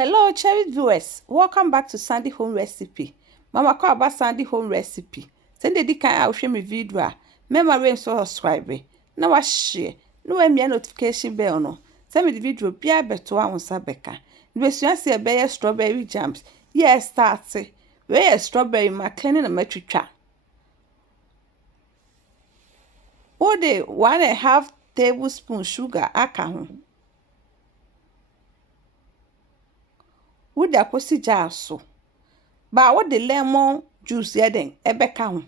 Hello, cherished viewers. Welcome back to Sandy Home Recipe. Mama call about Sandy Home Recipe. Send the kind I'll share my video. Remember so subscribe. Now I share. No me notification bell no. Send me the video. Be able to one sabeka. We see a bear strawberry jams. Yes, start. Where strawberry my cleaning a metric trap. All day 1.5 tablespoon sugar aka. Would the kwesi jar so. Ba what the lemon juice yeden ebeka ho.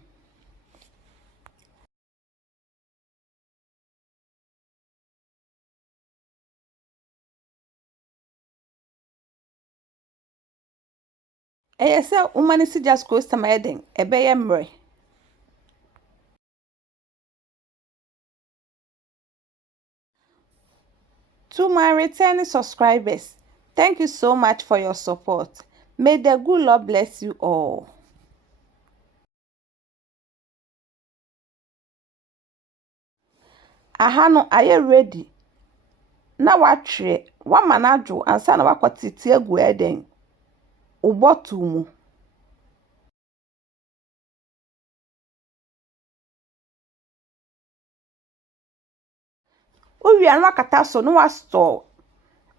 Eye se woman si just coast ma yeden ebeye mre. To my returning subscribers, thank you so much for your support. May the good Lord bless you all. Aha no aye ready. Na watwe, wa manadwo ansa na wakotete agu eden. Ubotu mu. Uwi anu akata so no wa store.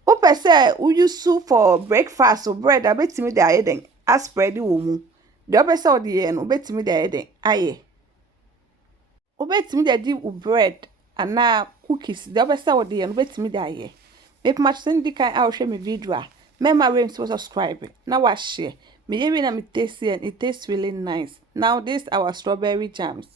Upe se use for breakfast or bread abetimi de ayeden. A spread wo mu. De obese odi ye no betimi de ayeden. Aye. Ubetimi de di bread ana cookies de obese odi ye no betimi de aye. Make much send the kind I'll share my video. Remember to subscribe. Now I share. Me even na me taste and it tastes really nice. Now this our strawberry jams.